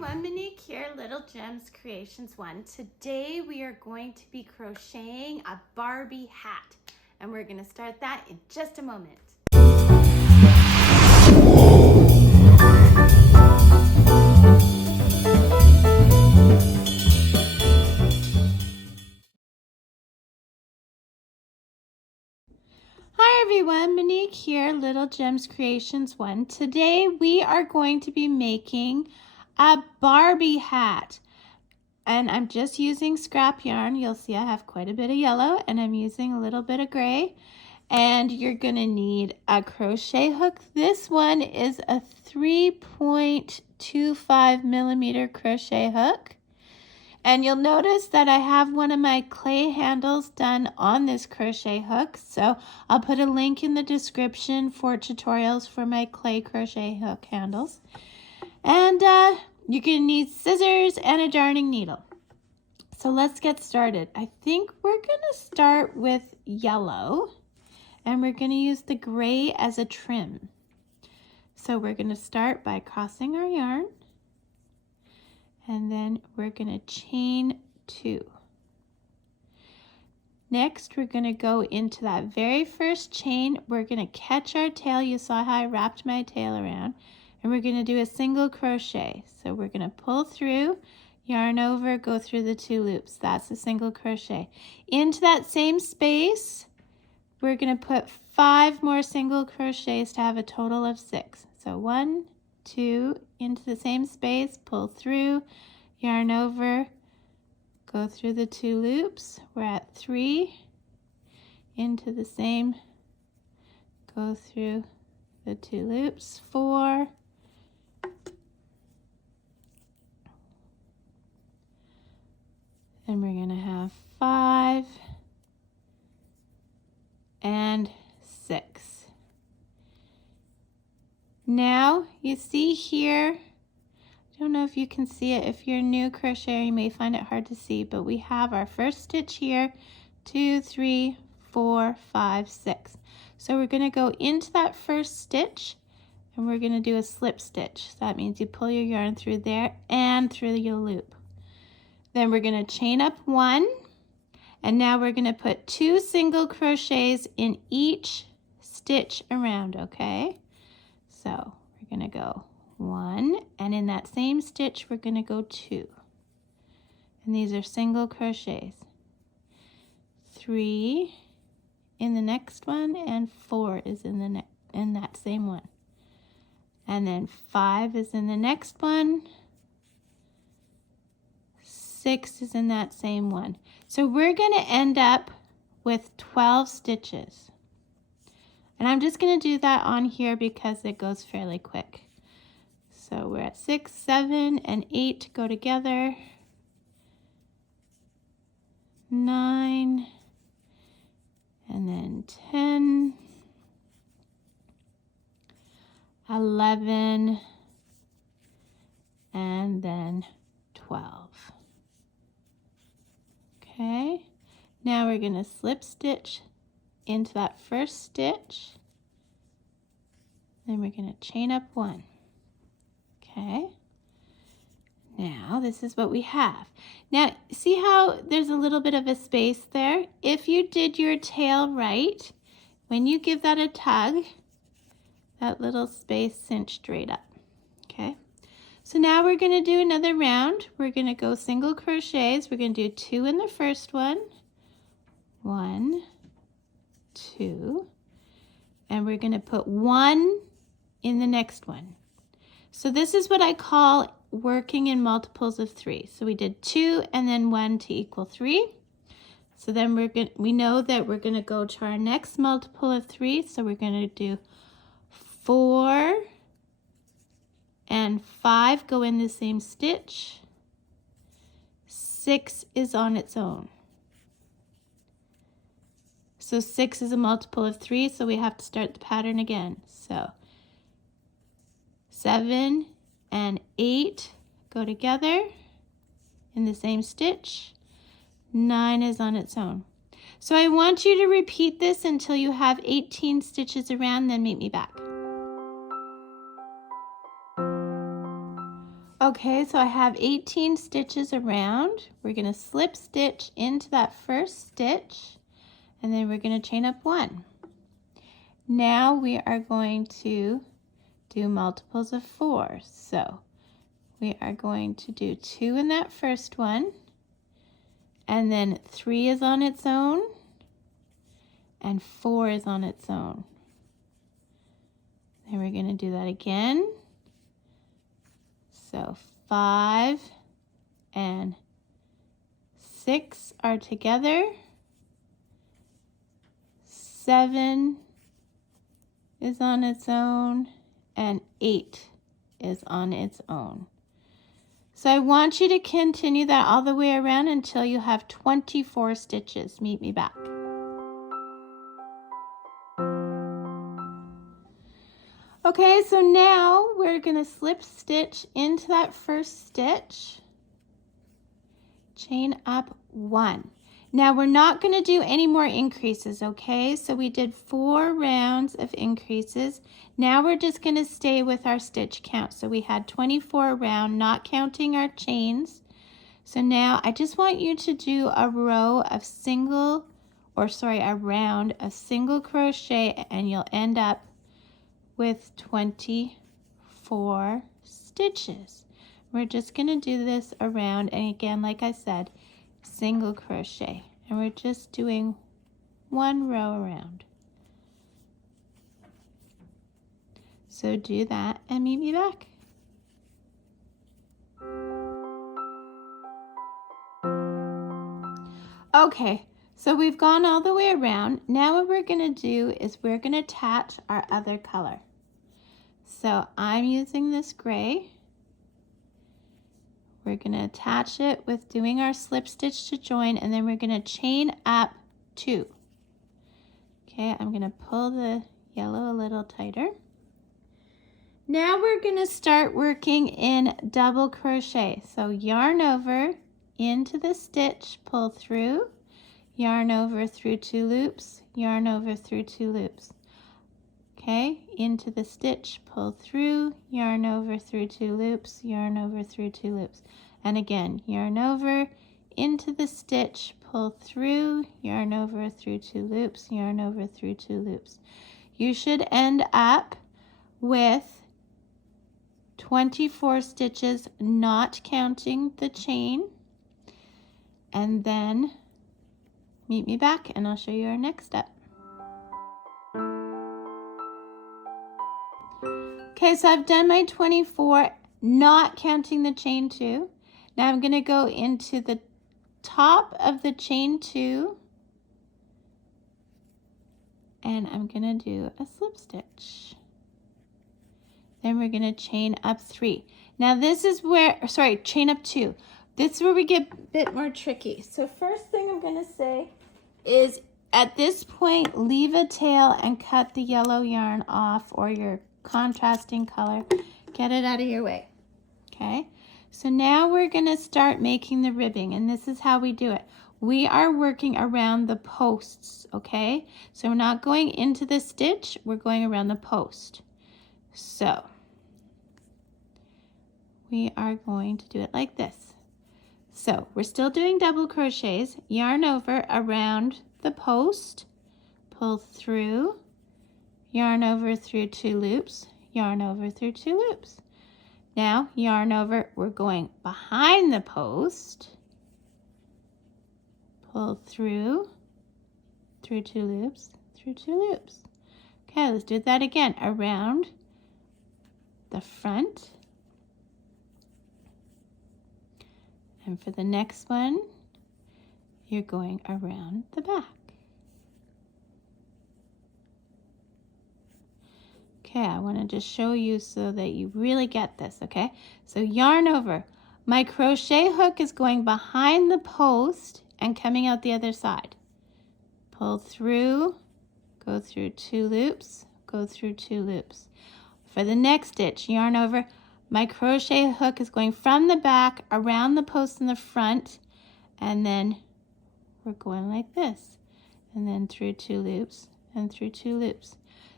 everyone, Monique here, Little Gems Creations 1. Today we are going to be crocheting a Barbie hat, and we're going to start that in just a moment. Hi everyone, Monique here, Little Gems Creations 1. Today we are going to be making a Barbie hat. And I'm just using scrap yarn. You'll see I have quite a bit of yellow and I'm using a little bit of gray. And you're going to need a crochet hook. This one is a 3.25 millimeter crochet hook. And you'll notice that I have one of my clay handles done on this crochet hook. So I'll put a link in the description for tutorials for my clay crochet hook handles. And you're going to need scissors and a darning needle. So let's get started. I think we're going to start with yellow and we're going to use the gray as a trim. So we're going to start by crossing our yarn and then we're going to chain 2. Next, we're going to go into that very first chain. We're going to catch our tail. You saw how I wrapped my tail around. And we're going to do a single crochet. So we're going to pull through, yarn over, go through the 2 loops. That's a single crochet. Into that same space, we're going to put 5 more single crochets to have a total of 6. So 1, 2, into the same space, pull through, yarn over, go through the 2 loops. We're at 3, into the same, go through the 2 loops, 4, and we're going to have 5 and 6. Now you see here, I don't know if you can see it. If you're a new crocheter, you may find it hard to see, but we have our first stitch here, 2, 3, 4, 5, 6. So we're going to go into that first stitch and we're going to do a slip stitch. So that means you pull your yarn through there and through your loop. Then we're going to chain up 1, and now we're going to put 2 single crochets in each stitch around, okay? So we're going to go 1, and in that same stitch we're going to go 2. And these are single crochets. 3 in the next one, and 4 is in that same one. And then 5 is in the next one. 6 is in that same one. So we're going to end up with 12 stitches. And I'm just going to do that on here because it goes fairly quick. So we're at 6, 7, and 8 go together. 9, and then 10, 11, and then 12. Okay, now we're going to slip stitch into that first stitch, then we're going to chain up 1. Okay, now this is what we have. Now see how there's a little bit of a space there? If you did your tail right, when you give that a tug, that little space cinched right up. Okay, so now we're going to do another round. We're going to go single crochets. We're going to do 2 in the first one, 1, 2, and we're going to put 1 in the next one. So this is what I call working in multiples of 3. So we did 2 and then 1 to equal 3. So then we know that we're going to go to our next multiple of 3. So we're going to do 4 and 5 go in the same stitch. 6 is on its own. So 6 is a multiple of 3, so we have to start the pattern again. So 7 and 8 go together in the same stitch. 9 is on its own. So I want you to repeat this until you have 18 stitches around, then meet me back. Okay, so I have 18 stitches around. We're going to slip stitch into that first stitch, and then we're going to chain up 1. Now we are going to do multiples of 4. So we are going to do 2 in that first one, and then 3 is on its own, and 4 is on its own. Then we're going to do that again. So 5 and 6 are together. 7 is on its own, and 8 is on its own. So I want you to continue that all the way around until you have 24 stitches. Meet me back. Okay, so now we're going to slip stitch into that first stitch, chain up 1. Now we're not going to do any more increases, okay? So we did 4 rounds of increases. Now we're just going to stay with our stitch count. So we had 24 around, not counting our chains. So now I just want you to do a round of single crochet, and you'll end up with 24 stitches. We're just going to do this around, and again, like I said, single crochet, and we're just doing 1 row around. So do that and meet me back. Okay, so we've gone all the way around. Now what we're going to do is we're going to attach our other color. So I'm using this gray. We're going to attach it with doing our slip stitch to join, and then we're going to chain up 2. Okay, I'm going to pull the yellow a little tighter. Now we're going to start working in double crochet. So yarn over into the stitch, pull through, yarn over through 2 loops, yarn over through 2 loops. Okay, into the stitch, pull through, yarn over through 2 loops, yarn over through 2 loops. And again, yarn over into the stitch, pull through, yarn over through 2 loops, yarn over through 2 loops. You should end up with 24 stitches, not counting the chain. And then meet me back and I'll show you our next step. Okay, so I've done my 24, not counting the chain 2. Now I'm going to go into the top of the chain 2, and I'm going to do a slip stitch. Then we're going to chain up 3. Now this is where, chain up 2. This is where we get a bit more tricky. So first thing I'm going to say is at this point, leave a tail and cut the yellow yarn off, or your contrasting color. Get it out of your way. Okay, so now we're going to start making the ribbing, and this is how we do it. We are working around the posts, okay? So we're not going into the stitch, we're going around the post. So we are going to do it like this. So we're still doing double crochets, yarn over around the post, pull through, yarn over through 2 loops, yarn over through 2 loops. Now yarn over, we're going behind the post, pull through 2 loops, through 2 loops. Okay, let's do that again, around the front. And for the next one, you're going around the back. Okay, I want to just show you so that you really get this, okay? So yarn over. My crochet hook is going behind the post and coming out the other side. Pull through, go through 2 loops, go through 2 loops. For the next stitch, yarn over. My crochet hook is going from the back around the post in the front, and then we're going like this, and then through 2 loops and through 2 loops.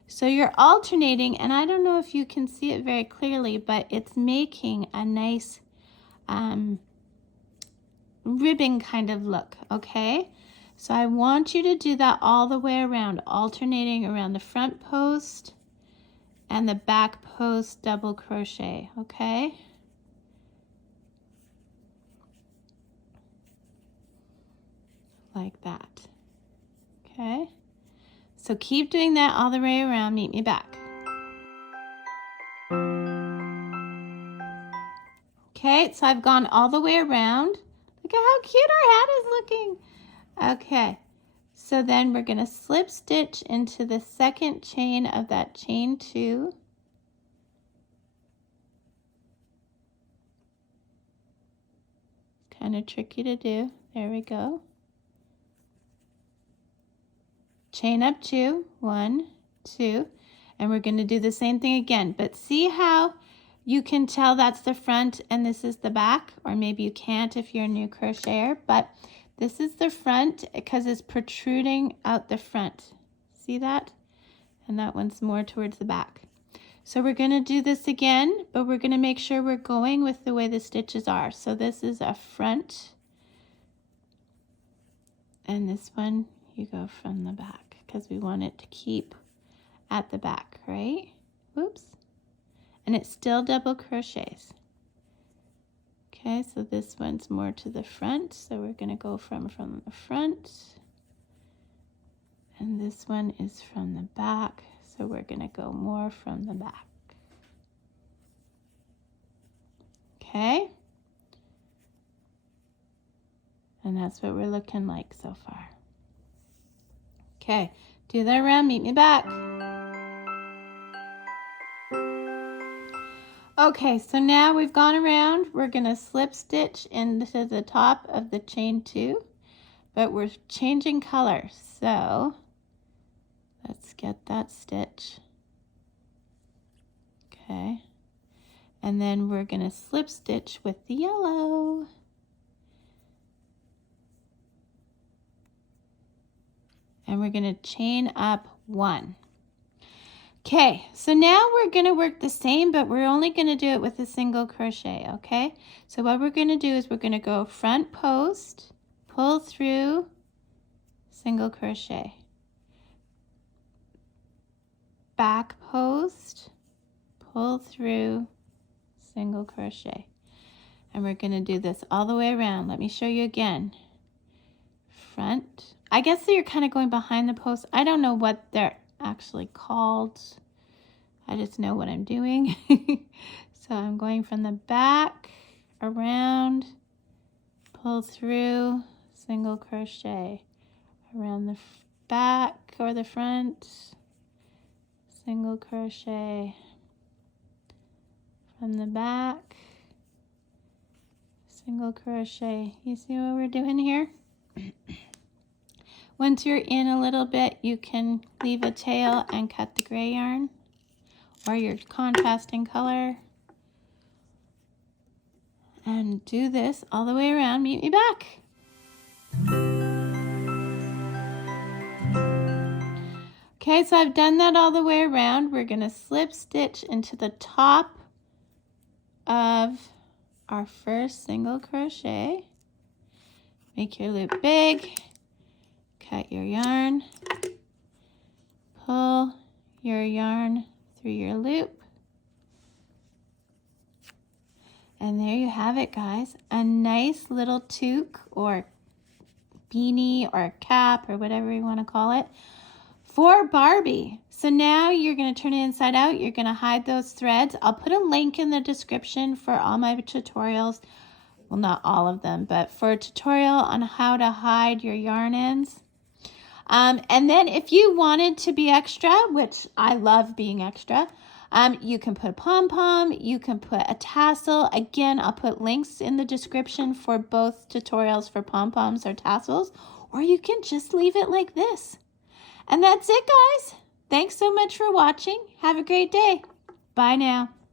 So you're alternating, and I don't know if you can see it very clearly, but it's making a nice ribbon kind of look, okay? So I want you to do that all the way around, alternating around the front post and the back post double crochet, okay? Like that, okay? So keep doing that all the way around. Meet me back. Okay, so I've gone all the way around. Look at how cute our hat is looking. Okay, so then we're going to slip stitch into the second chain of that chain 2. Kind of tricky to do. There we go. Chain up 2, 1, 2, and we're going to do the same thing again. But see how you can tell that's the front and this is the back, or maybe you can't if you're a new crocheter, but this is the front because it's protruding out the front. See that? And that one's more towards the back. So we're going to do this again, but we're going to make sure we're going with the way the stitches are. So this is a front, and this one you go from the back because we want it to keep at the back, right? Whoops. And it's still double crochets. Okay, so this one's more to the front, so we're going to go from the front. And this one is from the back, so we're going to go more from the back. Okay? And that's what we're looking like so far. Okay, do that around, meet me back. Okay, so now we've gone around. We're going to slip stitch into the top of the chain 2, but we're changing color. So let's get that stitch. Okay, and then we're going to slip stitch with the yellow. And we're going to chain up 1. Okay, so now we're going to work the same, but we're only going to do it with a single crochet, okay? So what we're going to do is we're going to go front post, pull through, single crochet. Back post, pull through, single crochet. And we're going to do this all the way around. Let me show you again. Front. I guess you're kind of going behind the post. I don't know what they're actually called. I just know what I'm doing. So I'm going from the back around, pull through, single crochet, around the back or the front, single crochet, from the back, single crochet. You see what we're doing here? Once you're in a little bit, you can leave a tail and cut the gray yarn or your contrasting color. And do this all the way around. Meet me back. Okay, so I've done that all the way around. We're going to slip stitch into the top of our first single crochet. Make your loop big. Cut your yarn, pull your yarn through your loop, and there you have it, guys. A nice little toque or beanie or cap or whatever you want to call it for Barbie. So now you're going to turn it inside out. You're going to hide those threads. I'll put a link in the description for all my tutorials. Well, not all of them, but for a tutorial on how to hide your yarn ends. And then if you wanted to be extra, which I love being extra, you can put a pom-pom, you can put a tassel. Again, I'll put links in the description for both tutorials for pom-poms or tassels, or you can just leave it like this. And that's it, guys. Thanks so much for watching. Have a great day. Bye now.